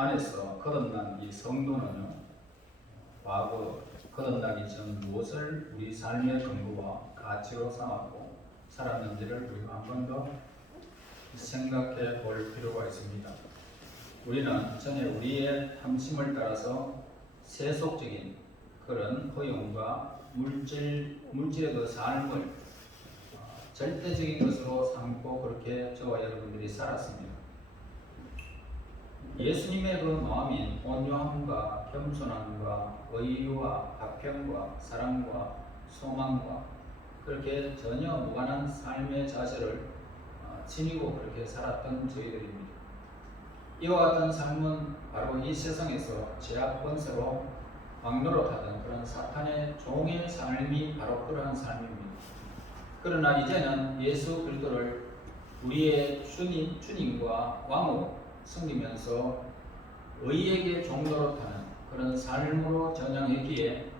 안에서 거듭난 이 성도는요, 과거 거듭나기 전 무엇을 우리 삶의 근거와 가치로 삼았고 살았는지를 우리가 한 번 더 생각해 볼 필요가 있습니다. 우리는 전에 우리의 탐심을 따라서 세속적인 그런 허용과 물질의 그 삶을 절대적인 것으로 삼고 그렇게 저와 여러분들이 살았습니다. 예수님의 그 마음인 온유함과 겸손함과 의와 가평과 사랑과 소망과 그렇게 전혀 무관한 삶의 자세를 지니고 그렇게 살았던 저희들입니다. 이와 같은 삶은 바로 이 세상에서 죄악 권세로 막노릇하던 그런 사탄의 종의 삶이 바로 그러한 삶입니다. 그러나 이제는 예수 그리스도를 우리의 주님과 왕으로 섬기면서 의에게 종노릇하는 그런 삶으로 전향했기에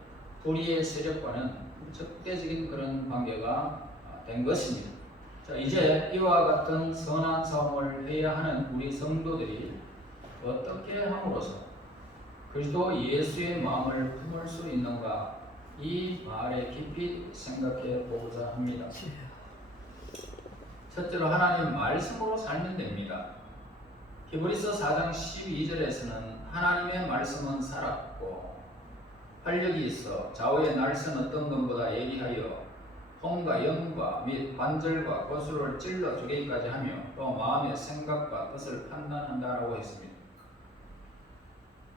우리의 세력과는 적대적인 그런 관계가 된 것입니다. 자, 이제 이와 같은 선한 싸움을 해야 하는 우리 성도들이 어떻게 함으로써 그리스도 예수의 마음을 품을 수 있는가, 이 말에 깊이 생각해 보고자 합니다. 첫째로 하나님 말씀으로 살면 됩니다. 히브리서 4장 12절에서는 하나님의 말씀은 살았고 활력이 있어 좌우의 날선 어떤 것보다 예리하여 혼과 영과 및 관절과 고수를 찔러 죽이기까지 하며 또 마음의 생각과 뜻을 판단한다라고 했습니다.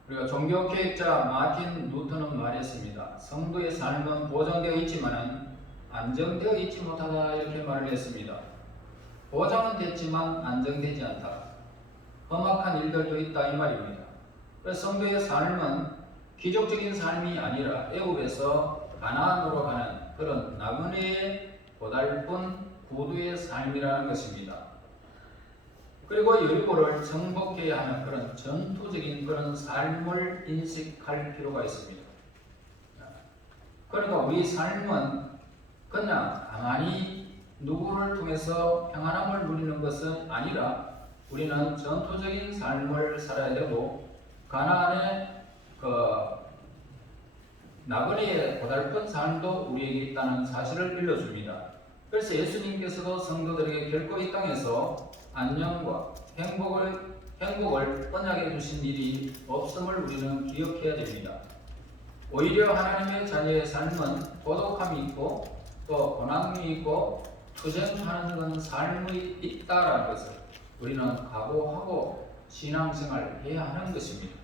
그리고 종교개혁자 마틴 루터는 말했습니다. 성도의 삶은 보장되어 있지만 안정되어 있지 못하다, 이렇게 말을 했습니다. 보장은 됐지만 안정되지 않다. 험악한 일들도 있다, 이 말입니다. 그래서 성도의 삶은 기적적인 삶이 아니라 애굽에서 가나안으로 가는 그런 나그네의 고달픈 구두의 삶이라는 것입니다. 그리고 여리고를 정복해야 하는 그런 전투적인 그런 삶을 인식할 필요가 있습니다. 그러니까 우리 삶은 그냥 가만히 누구를 통해서 평안함을 누리는 것은 아니라 우리는 전투적인 삶을 살아야 되고 가나안의 나그네의 고달픈 삶도 우리에게 있다는 사실을 일러줍니다. 그래서 예수님께서도 성도들에게 결코 이 땅에서 안녕과 행복을 언약해 주신 일이 없음을 우리는 기억해야 됩니다. 오히려 하나님의 자녀의 삶은 고독함이 있고 또 고난이 있고 투쟁하는 그런 삶이 있다라는 것을 우리는 각오하고 신앙생활을 해야 하는 것입니다.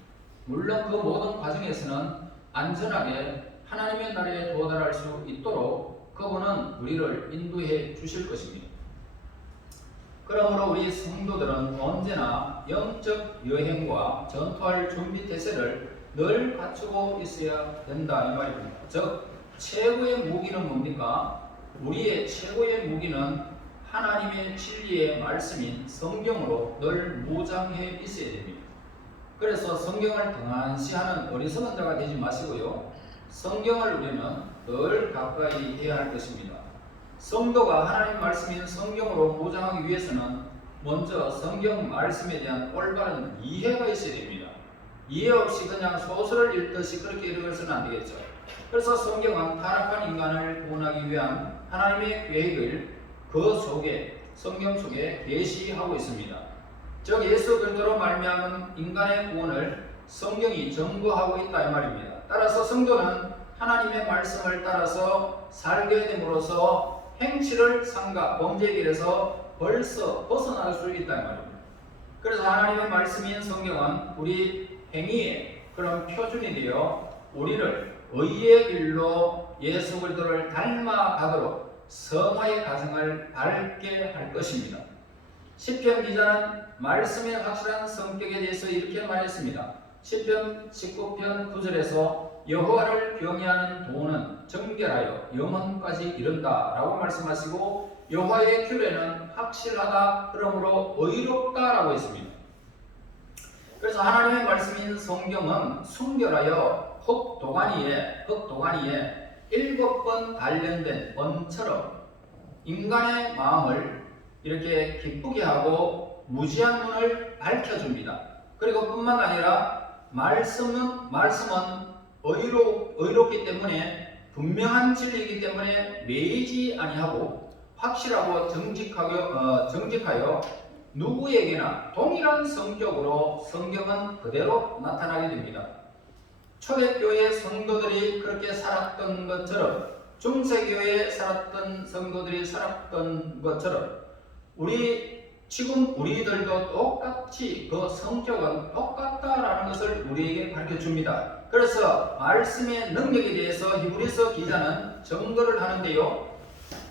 물론 그 모든 과정에서는 안전하게 하나님의 나라에 도달할 수 있도록 그분은 우리를 인도해 주실 것입니다. 그러므로 우리 성도들은 언제나 영적 여행과 전투할 준비 태세를 늘 갖추고 있어야 된다, 이 말입니다. 즉 최고의 무기는 뭡니까? 우리의 최고의 무기는 하나님의 진리의 말씀인 성경으로 늘 무장해 있어야 됩니다. 그래서 성경을 등한시하는 어리석은 자가 되지 마시고요, 성경을 우리는 늘 가까이 해야 할 것입니다. 성도가 하나님 말씀인 성경으로 무장하기 위해서는 먼저 성경 말씀에 대한 올바른 이해가 있어야 됩니다. 이해 없이 그냥 소설을 읽듯이 그렇게 읽어서는 안 되겠죠. 그래서 성경은 타락한 인간을 구원하기 위한 하나님의 계획을 그 속에, 성경 속에 계시하고 있습니다. 즉 예수 그리스도로 말미암은 인간의 구원을 성경이 증거하고 있다, 이 말입니다. 따라서 성도는 하나님의 말씀을 따라서 살게 됨으로써 행치를 삼가 범죄의 길에서 벌써 벗어날 수 있다, 이 말입니다. 그래서 하나님의 말씀인 성경은 우리 행위의 그런 표준이 되어 우리를 의의 길로 예수 그리스도를 닮아가도록 성화의 가정을 밟게 할 것입니다. 시편 기자는 말씀의 확실한 성격에 대해서 이렇게 말했습니다. 시편 19편 9절에서 여호와를 경외하는 도는 정결하여 영혼까지 이른다 라고 말씀하시고 여호와의 규례는 확실하다, 그러므로 의롭다 라고 했습니다. 그래서 하나님의 말씀인 성경은 순결하여 흙도가니에 7번 단련된 원처럼 인간의 마음을 이렇게 기쁘게 하고 무지한 눈을 밝혀줍니다. 그리고 뿐만 아니라 말씀은 의롭기 때문에 분명한 진리이기 때문에 매이지 아니하고 확실하고 정직하여 누구에게나 동일한 성격으로 성경은 그대로 나타나게 됩니다. 초대교회 성도들이 그렇게 살았던 것처럼, 중세교회에 살았던 성도들이 살았던 것처럼 지금 우리들도 똑같이 그 성격은 똑같다라는 것을 우리에게 가르쳐줍니다. 그래서 말씀의 능력에 대해서 히브리서 기자는 증거를 하는데요.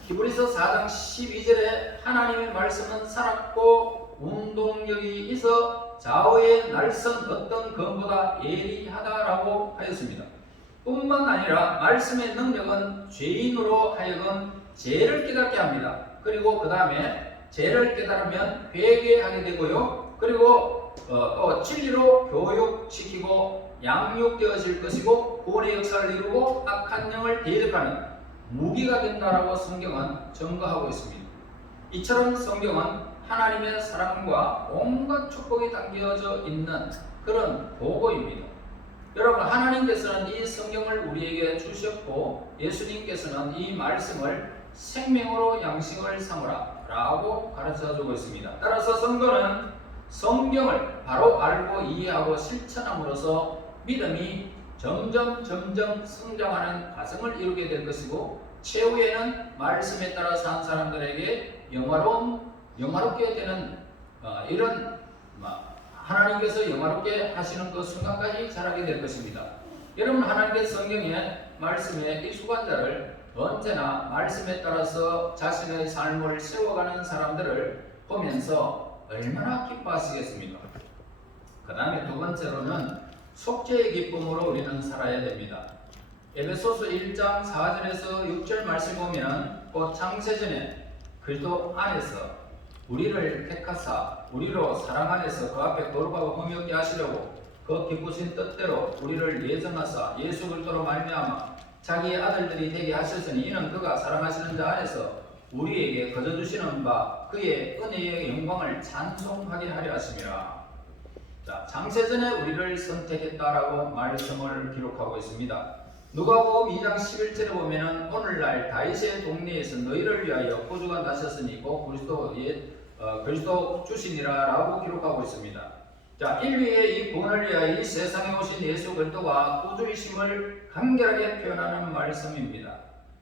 히브리서 4장 12절에 하나님의 말씀은 살았고 운동력이 있어 좌우의 날선 어떤 검보다 예리하다라고 하였습니다. 뿐만 아니라 말씀의 능력은 죄인으로 하여금 죄를 깨닫게 합니다. 그리고 그 다음에 죄를 깨달으면 회개하게 되고요. 그리고 또 진리로 교육시키고 양육되어질 것이고 구원의 역사를 이루고 악한 영을 대적하는 무기가 된다라고 성경은 증거하고 있습니다. 이처럼 성경은 하나님의 사랑과 온갖 축복이 담겨져 있는 그런 보고입니다. 여러분, 하나님께서는 이 성경을 우리에게 주셨고 예수님께서는 이 말씀을 생명으로 양식을 삼으라 라고 가르쳐주고 있습니다. 따라서 성도는 성경을 바로 알고 이해하고 실천함으로써 믿음이 점점 성장하는 과정을 이루게 될 것이고, 최후에는 말씀에 따라 산 사람들에게 영화롭게 되는 이런 하나님께서 영화롭게 하시는 그 순간까지 자라게 될 것입니다. 여러분, 하나님께서 성경의 말씀에 익숙한 자를 언제나 말씀에 따라서 자신의 삶을 세워가는 사람들을 보면서 얼마나 기뻐하시겠습니까? 그 다음에 두 번째로는 속죄의 기쁨으로 우리는 살아야 됩니다. 에베소서 1장 4절에서 6절 말씀 보면 곧 창세전에 그리스도 안에서 우리를 택하사 우리로 사랑 안에서 그 앞에 거룩하고 흠이 없게 하시려고 그 기쁘신 뜻대로 우리를 예정하사 예수 그리스도로 말미암아 자기의 아들들이 되게 하셨으니 이는 그가 사랑하시는 자 안에서 우리에게 거저주시는 바 그의 은혜의 영광을 찬송하게 하려 하심이라. 자, 창세전에 우리를 선택했다라고 말씀을 기록하고 있습니다. 누가복음 2장 11절에 보면은 오늘날 다윗의 동네에서 너희를 위하여 구주가 나셨으니 곧 그리스도 주시니라라고 기록하고 있습니다. 자, 인류의 이 구원을 위하여 이 세상에 오신 예수 그리스도가 구주이심을 간결하게 표현하는 말씀입니다.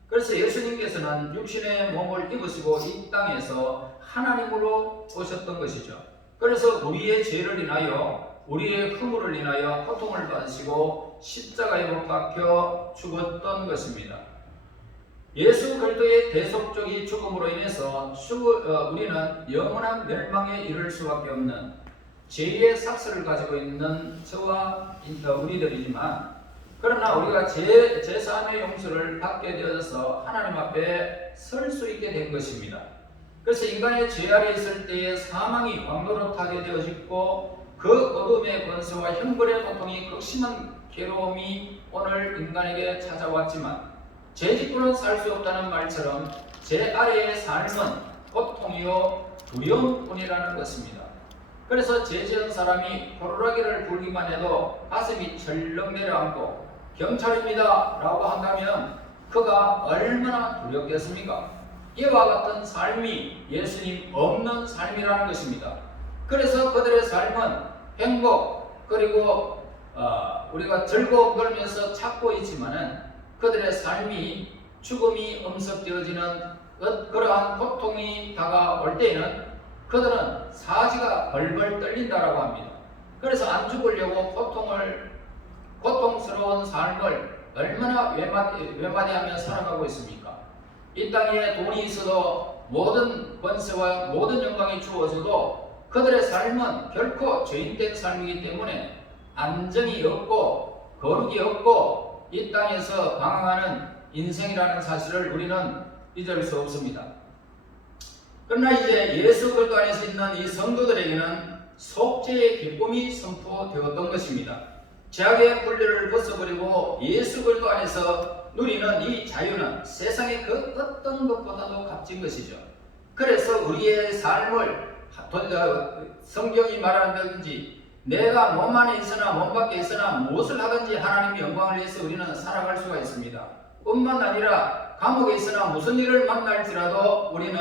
그래서 예수님께서는 육신의 몸을 입으시고 이 땅에서 하나님으로 오셨던 것이죠. 그래서 우리의 죄를 인하여 우리의 허물을 인하여 고통을 받으시고 십자가에 못 박혀 죽었던 것입니다. 예수 그리스도의 대속적인 죽음으로 인해서 우리는 영원한 멸망에 이를 수밖에 없는 죄의 삭스를 가지고 있는 저와 우리들이지만, 그러나 우리가 제사함의 용서를 받게 되어서 하나님 앞에 설 수 있게 된 것입니다. 그래서 인간의 죄 아래 있을 때에 사망이 왕노릇하게 되어졌고 그 어둠의 권세와 형벌의 고통이 극심한 괴로움이 오늘 인간에게 찾아왔지만 죄짓고는 살 수 없다는 말처럼 죄 아래의 삶은 고통이요 두려움뿐이라는 것입니다. 그래서 죄 지은 사람이 호루라기를 불기만 해도 가슴이 철렁 내려앉고 경찰입니다 라고 한다면 그가 얼마나 두렵겠습니까? 이와 같은 삶이 예수님 없는 삶이라는 것입니다. 그래서 그들의 삶은 행복 그리고 우리가 즐거움 걸면서 찾고 있지만은 그들의 삶이 죽음이 엄습되어지는 그러한 고통이 다가올 때에는 그들은 사지가 벌벌 떨린다라고 합니다. 그래서 안 죽으려고 고통스러운 삶을 얼마나 외마디하며 살아가고 있습니까? 이 땅에 돈이 있어도 모든 권세와 모든 영광이 주어져도 그들의 삶은 결코 죄인된 삶이기 때문에 안정이 없고 거룩이 없고 이 땅에서 방황하는 인생이라는 사실을 우리는 잊을 수 없습니다. 그러나 이제 예수 그리스도 안에서 있는 이 성도들에게는 속죄의 기쁨이 선포되었던 것입니다. 죄악의 분리를 벗어버리고 예수 그리스도 안에서 누리는 이 자유는 세상의 그 어떤 것보다도 값진 것이죠. 그래서 우리의 삶을 성경이 말한다든지 내가 몸 안에 있으나 몸 밖에 있으나 무엇을 하든지 하나님의 영광을 위해서 우리는 살아갈 수가 있습니다. 뿐만 아니라 감옥에 있으나 무슨 일을 만날지라도 우리는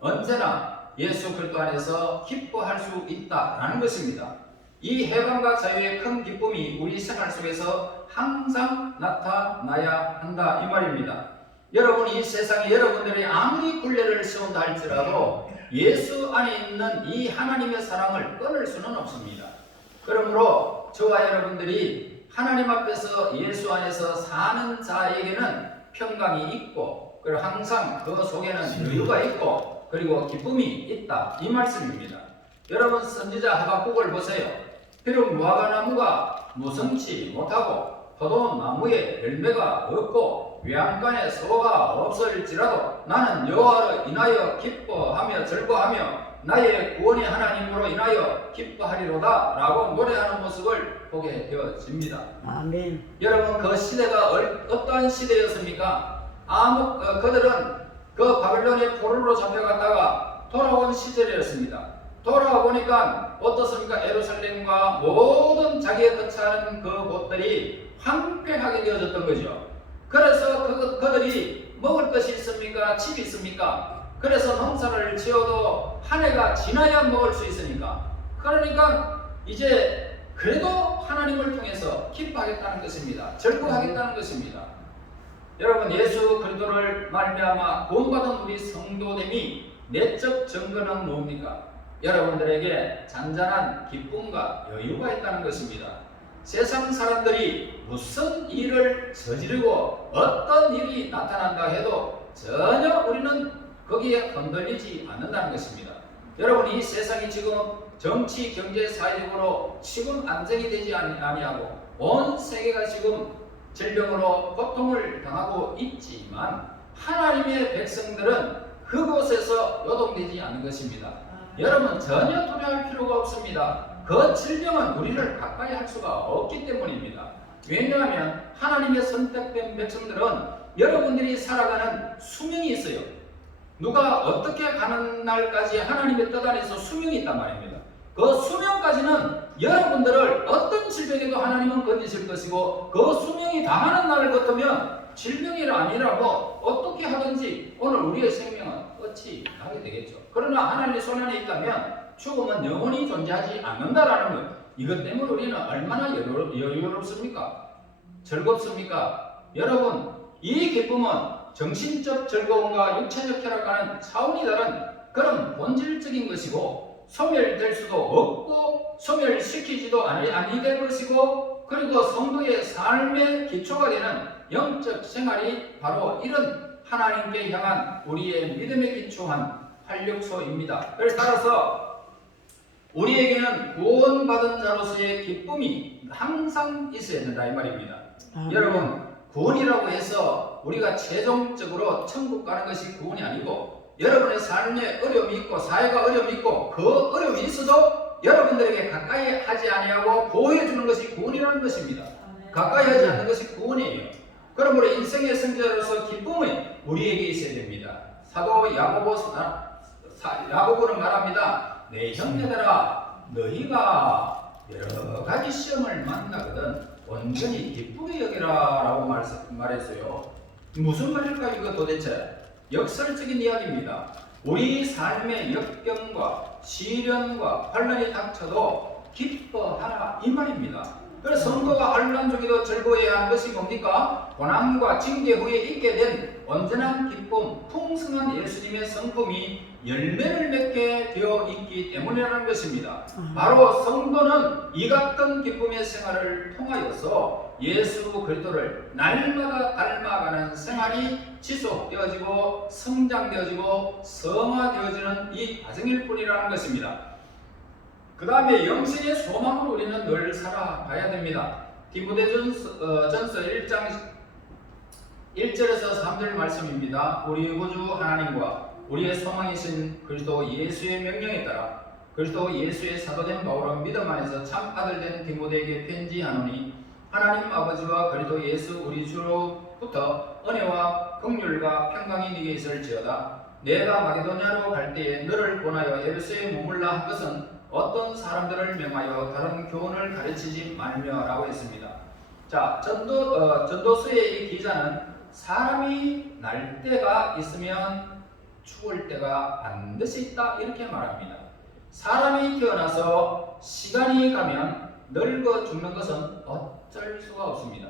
언제나 예수 그리스도 안에서 기뻐할 수 있다라는 것입니다. 이 해방과 자유의 큰 기쁨이 우리 생활 속에서 항상 나타나야 한다 이 말입니다. 여러분, 이 세상에 여러분들이 아무리 굴레를 세운다 할지라도 예수 안에 있는 이 하나님의 사랑을 끊을 수는 없습니다. 그러므로 저와 여러분들이 하나님 앞에서 예수 안에서 사는 자에게는 평강이 있고, 그리고 항상 그 속에는 여유가 있고, 그리고 기쁨이 있다 이 말씀입니다. 여러분, 선지자 하박국을 보세요. 비록 무화과나무가 무성치 못하고 포도나무에 열매가 없고 외양간에 소가 없을지라도 나는 여호와를 인하여 기뻐하며 즐거하며 나의 구원의 하나님으로 인하여 기뻐하리로다 라고 노래하는 모습을 보게 되어집니다. 아멘. 여러분, 그 시대가 어떠한 시대였습니까? 그들은 그 바벨론의 포로로 잡혀갔다가 돌아온 시절이었습니다. 돌아오니까 어떻습니까? 예루살렘과 모든 자기의 거처하는 그 곳들이 황폐하게 되어졌던 거죠. 그래서 그들이 먹을 것이 있습니까? 집이 있습니까? 그래서 농사를 지어도 한 해가 지나야 먹을 수 있으니까, 그러니까 이제 그래도 하나님을 통해서 기뻐하겠다는 것입니다. 즐거워하겠다는 것입니다. 여러분, 예수 그리스도를 말미암아 구원받은 우리 성도됨이 내적 증거는 뭡니까? 여러분들에게 잔잔한 기쁨과 여유가 있다는 것입니다. 세상 사람들이 무슨 일을 저지르고 어떤 일이 나타난다 해도 전혀 우리는 거기에 흔들리지 않는다는 것입니다. 여러분, 이 세상이 지금 정치, 경제, 사회적으로 지금 안정이 되지 아니하고 온 세계가 지금 질병으로 고통을 당하고 있지만 하나님의 백성들은 그곳에서 요동되지 않는 것입니다. 여러분, 전혀 두려워할 필요가 없습니다. 그 질병은 우리를 가까이 할 수가 없기 때문입니다. 왜냐하면 하나님의 선택된 백성들은 여러분들이 살아가는 수명이 있어요. 누가 어떻게 가는 날까지 하나님의 뜻 안에서 수명이 있단 말입니다. 그 수명까지는 여러분들을 어떤 질병에도 하나님은 건지실 것이고, 그 수명이 당하는 날을 거두면 질병이 아니라고 어떻게 하든지 오늘 우리의 생명은 끝이 나게 되겠죠. 그러나 하나님의 손 안에 있다면 죽음은 영원히 존재하지 않는다라는 것, 이것 때문에 우리는 얼마나 여유롭습니까? 즐겁습니까? 여러분, 이 기쁨은 정신적 즐거움과 육체적 쾌락과는 차원이 다른 그런 본질적인 것이고, 소멸될 수도 없고 소멸시키지도 아니 될 것이고, 그리고 성도의 삶의 기초가 되는 영적 생활이 바로 이런 하나님께 향한 우리의 믿음에 기초한 활력소입니다. 그래서 따라서 우리에게는 구원받은 자로서의 기쁨이 항상 있어야 된다 이 말입니다. 여러분, 구원이라고 해서 우리가 최종적으로 천국 가는 것이 구원이 아니고, 여러분의 삶에 어려움이 있고 사회가 어려움이 있고 그 어려움이 있어도 여러분들에게 가까이 하지 아니하고 보호해 주는 것이 구원이라는 것입니다. 가까이 하지 않는 것이 구원이에요. 그러므로 인생의 승자로서 기쁨이 우리에게 있어야 됩니다. 사도 야고보는 말합니다. 내 형제들아, 너희가 여러 가지 시험을 만나거든 온전히 기쁘게 여기라 라고 말했어요. 무슨 말일까요 이거 도대체? 역설적인 이야기입니다. 우리 삶의 역경과 시련과 환난이 닥쳐도 기뻐하라 이 말입니다. 그래서 성도가 환난 중에도 즐거워해야 하는 것이 뭡니까? 고난과 징계 후에 있게 된 온전한 기쁨, 풍성한 예수님의 성품이 열매를 맺게 되어 있기 때문이라는 것입니다. 바로 성도는 이 같은 기쁨의 생활을 통하여서 예수 그리스도를 날마다 닮아가는 생활이 지속되어지고 성장되어지고 성화되어지는 이 과정일 뿐이라는 것입니다. 그 다음에 영생의 소망으로 우리는 늘 살아가야 됩니다. 디모데전서 1장 1절에서 3절 말씀입니다. 우리 구주 하나님과 우리의 소망이신 그리스도 예수의 명령에 따라 그리스도 예수의 사도된 바울은 믿음 안에서 참 아들된 디모데에게 편지하노니, 하나님 아버지와 그리스도 예수 우리 주로부터 은혜와 긍휼과 평강이 네게 있을지어다. 내가 마게도냐로 갈 때에 너를 보내어 에베소에 머물라 한 것은 어떤 사람들을 명하여 다른 교훈을 가르치지 말며라고 했습니다. 자, 전도서의 이 기자는 사람이 날 때가 있으면 죽을 때가 반드시 있다 이렇게 말합니다. 사람이 태어나서 시간이 가면 늙어 죽는 것은 어쩔 수가 없습니다.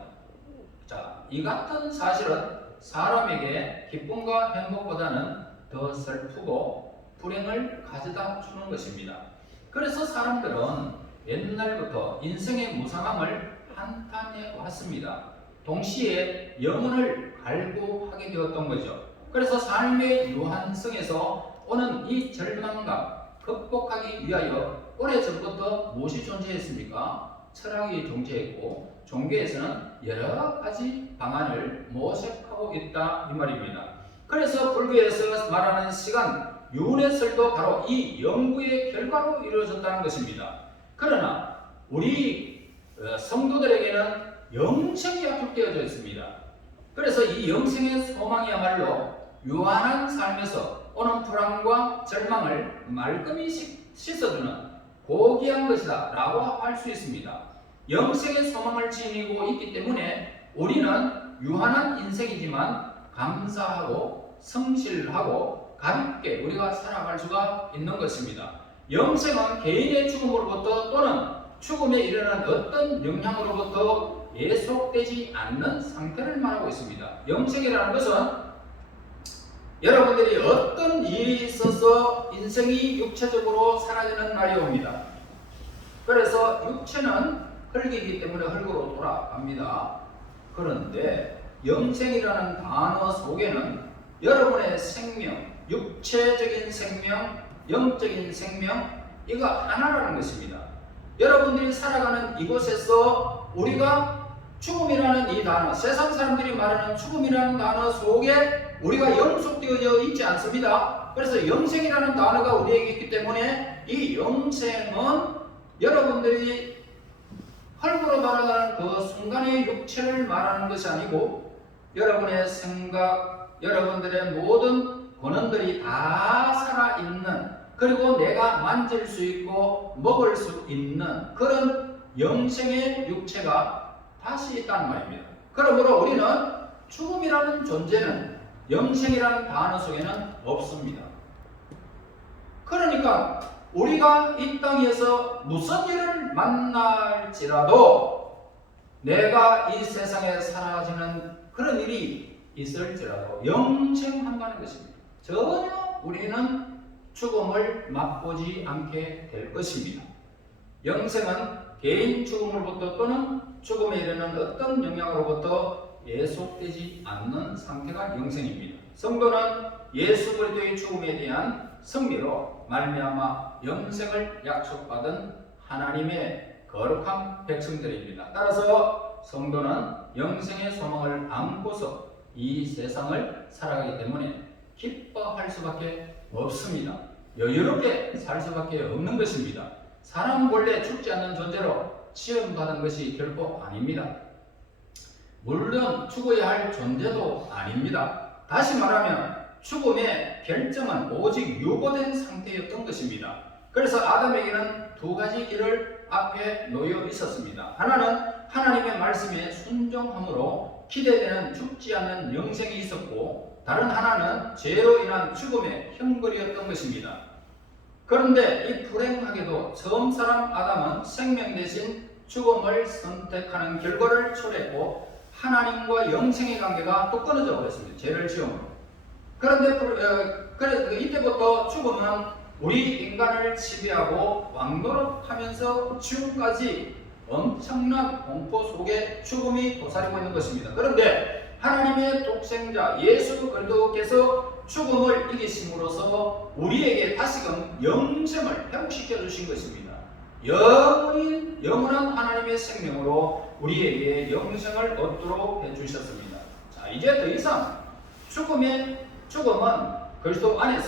자, 이 같은 사실은 사람에게 기쁨과 행복보다는 더 슬프고 불행을 가져다 주는 것입니다. 그래서 사람들은 옛날부터 인생의 무상함을 한탄해 왔습니다. 동시에 영혼을 갈구하게 되었던 거죠. 그래서 삶의 유한성에서 오는 이 절망감 극복하기 위하여 오래전부터 무엇이 존재했습니까? 철학이 존재했고 종교에서는 여러 가지 방안을 모색하고 있다 이 말입니다. 그래서 불교에서 말하는 시간 윤회설도 바로 이 연구의 결과로 이루어졌다는 것입니다. 그러나 우리 성도들에게는 영생이 약속되어져 있습니다. 그래서 이 영생의 소망이야말로 유한한 삶에서 오는 불안과 절망을 말끔히 씻어주는 고귀한 것이다 라고 할 수 있습니다. 영생의 소망을 지니고 있기 때문에 우리는 유한한 인생이지만 감사하고 성실하고 가볍게 우리가 살아갈 수가 있는 것입니다. 영생은 개인의 죽음으로부터 또는 죽음에 이르는 어떤 영향으로부터 예속되지 않는 상태를 말하고 있습니다. 영생이라는 것은 여러분들이 어떤 일이 있어서 인생이 육체적으로 사라지는 날이 옵니다. 그래서 육체는 흙이기 때문에 흙으로 돌아갑니다. 그런데 영생이라는 단어 속에는 여러분의 생명, 육체적인 생명, 영적인 생명 이거 하나라는 것입니다. 여러분들이 살아가는 이곳에서 우리가 죽음이라는 이 단어, 세상 사람들이 말하는 죽음이라는 단어 속에 우리가 영속되어져 있지 않습니다. 그래서 영생이라는 단어가 우리에게 있기 때문에 이 영생은 여러분들이 헐그로 돌아가는 그 순간의 육체를 말하는 것이 아니고 여러분의 생각, 여러분들의 모든 권한들이 다 살아있는 그리고 내가 만질 수 있고 먹을 수 있는 그런 영생의 육체가 다시 있다는 말입니다. 그러므로 우리는 죽음이라는 존재는 영생이라는 단어 속에는 없습니다. 그러니까 우리가 이 땅에서 무슨 일을 만날지라도 내가 이 세상에 사라지는 그런 일이 있을지라도 영생한다는 것입니다. 전혀 우리는 죽음을 맛보지 않게 될 것입니다. 영생은 개인 죽음으로부터 또는 죽음에 이르는 어떤 영향으로부터 예속되지 않는 상태가 영생입니다. 성도는 예수 그리스도의 죽음에 대한 승리로 말미암아 영생을 약속받은 하나님의 거룩한 백성들입니다. 따라서 성도는 영생의 소망을 안고서 이 세상을 살아가기 때문에 기뻐할 수밖에 없습니다. 여유롭게 살 수밖에 없는 것입니다. 사람은 원래 죽지 않는 존재로 시험받은 것이 결코 아닙니다. 물론 죽어야 할 존재도 아닙니다. 다시 말하면 죽음의 결정은 오직 유보된 상태였던 것입니다. 그래서 아담에게는 두 가지 길을 앞에 놓여 있었습니다. 하나는 하나님의 말씀에 순종함으로 기대되는 죽지 않는 영생이 있었고 다른 하나는 죄로 인한 죽음의 형벌이었던 것입니다. 그런데 이 불행하게도 처음 사람 아담은 생명 대신 죽음을 선택하는 결과를 초래했고 하나님과 영생의 관계가 또 끊어져 버렸습니다. 죄를 지음으로. 그런데 이때부터 죽음은 우리 인간을 지배하고 왕노릇하면서 지금까지 엄청난 공포 속에 죽음이 도사리고 있는 것입니다. 그런데 하나님의 독생자 예수 그리스도께서 죽음을 이기심으로써 우리에게 다시금 영생을 회복시켜 주신 것입니다. 영원한 하나님의 생명으로 우리에게 영생을 얻도록 해주셨습니다. 자, 이제 더 이상 죽음은 그리스도 안에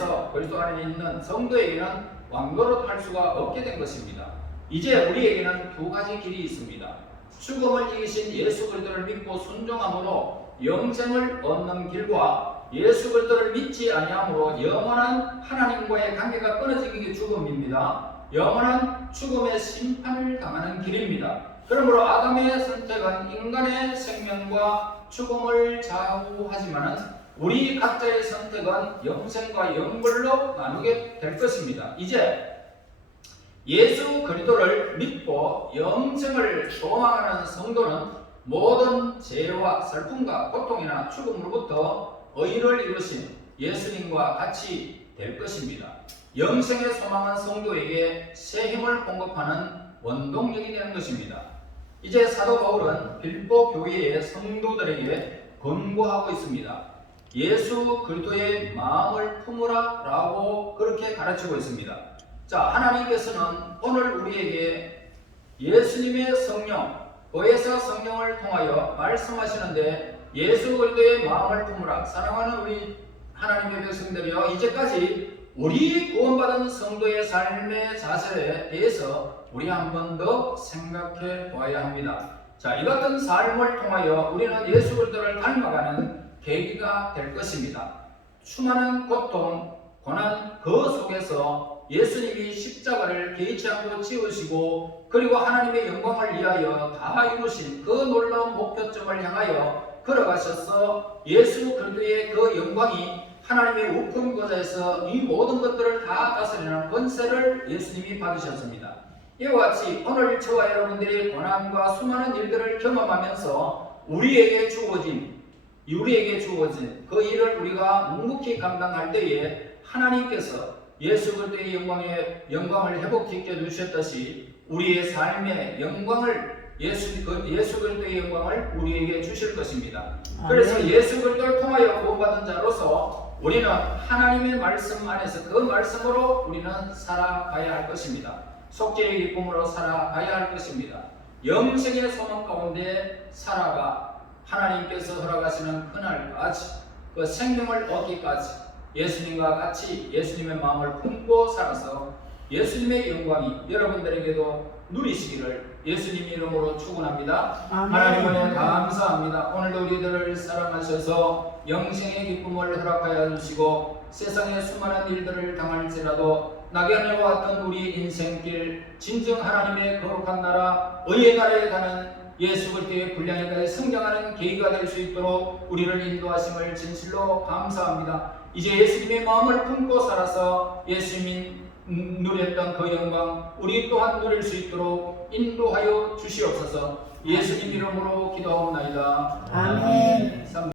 있는 성도에게는 왕노릇할 수가 없게 된 것입니다. 이제 우리에게는 두 가지 길이 있습니다. 죽음을 이기신 예수 그리스도를 믿고 순종함으로 영생을 얻는 길과 예수 그리스도를 믿지 아니함으로 영원한 하나님과의 관계가 끊어지는 게 죽음입니다. 영원한 죽음의 심판을 당하는 길입니다. 그러므로 아담의 선택은 인간의 생명과 죽음을 좌우하지만 우리 각자의 선택은 영생과 영벌로 나누게 될 것입니다. 이제 예수 그리스도를 믿고 영생을 소망하는 성도는 모든 죄와 슬픔과 고통이나 죽음으로부터 의를 이루신 예수님과 같이 될 것입니다. 영생의 소망한 성도에게 새 힘을 공급하는 원동력이 되는 것입니다. 이제 사도 바울은 빌보 교회의 성도들에게 권고하고 있습니다. 예수 그리스도의 마음을 품으라 라고 그렇게 가르치고 있습니다. 자, 하나님께서는 오늘 우리에게 예수님의 성령, 보혜사 성령을 통하여 말씀하시는데 예수 그리스도의 마음을 품으라. 사랑하는 우리 하나님의 백성들이여, 이제까지 우리 구원받은 성도의 삶의 자세에 대해서 우리 한 번 더 생각해 보아야 합니다. 자, 이 같은 삶을 통하여 우리는 예수 그리스도를 닮아가는 계기가 될 것입니다. 수많은 고통, 고난 그 속에서 예수님이 십자가를 개의치 않고 지으시고 그리고 하나님의 영광을 위하여 다 이루신 그 놀라운 목표점을 향하여 걸어가셔서 예수 그리스도의 그 영광이 하나님의 우편 보좌에서 이 모든 것들을 다 다스리는 권세를 예수님이 받으셨습니다. 이와 같이 오늘 저와 여러분들이 고난과 수많은 일들을 경험하면서 우리에게 주어진 그 일을 우리가 묵묵히 감당할 때에 하나님께서 예수 그리스도의 영광을 회복시켜 주셨듯이 우리의 삶의 영광을 예수 그리스도의 영광을 우리에게 주실 것입니다. 그래서 예수 그리스도를 통하여 구원받은 자로서 우리는 하나님의 말씀 안에서 그 말씀으로 우리는 살아가야 할 것입니다. 속죄의 기쁨으로 살아가야 할 것입니다. 영생의 소망 가운데 살아가 하나님께서 허락하시는 그날까지 그 생명을 얻기까지 예수님과 같이 예수님의 마음을 품고 살아서 예수님의 영광이 여러분들에게도 누리시기를 예수님 이름으로 축원합니다. 하나님 은혜 감사합니다. 오늘도 우리들을 사랑하셔서 영생의 기쁨을 허락하여 주시고 세상의 수많은 일들을 당할지라도 낙연과 같은 우리 인생길 진정 하나님의 거룩한 나라 의의 나라에 가는 예수 그리스도의 분량에 성장하는 계기가 될 수 있도록 우리를 인도하심을 진실로 감사합니다. 이제 예수님의 마음을 품고 살아서 예수님이 누렸던 그 영광 우리 또한 누릴 수 있도록 인도하여 주시옵소서. 예수님 이름으로 기도하옵나이다. 아멘.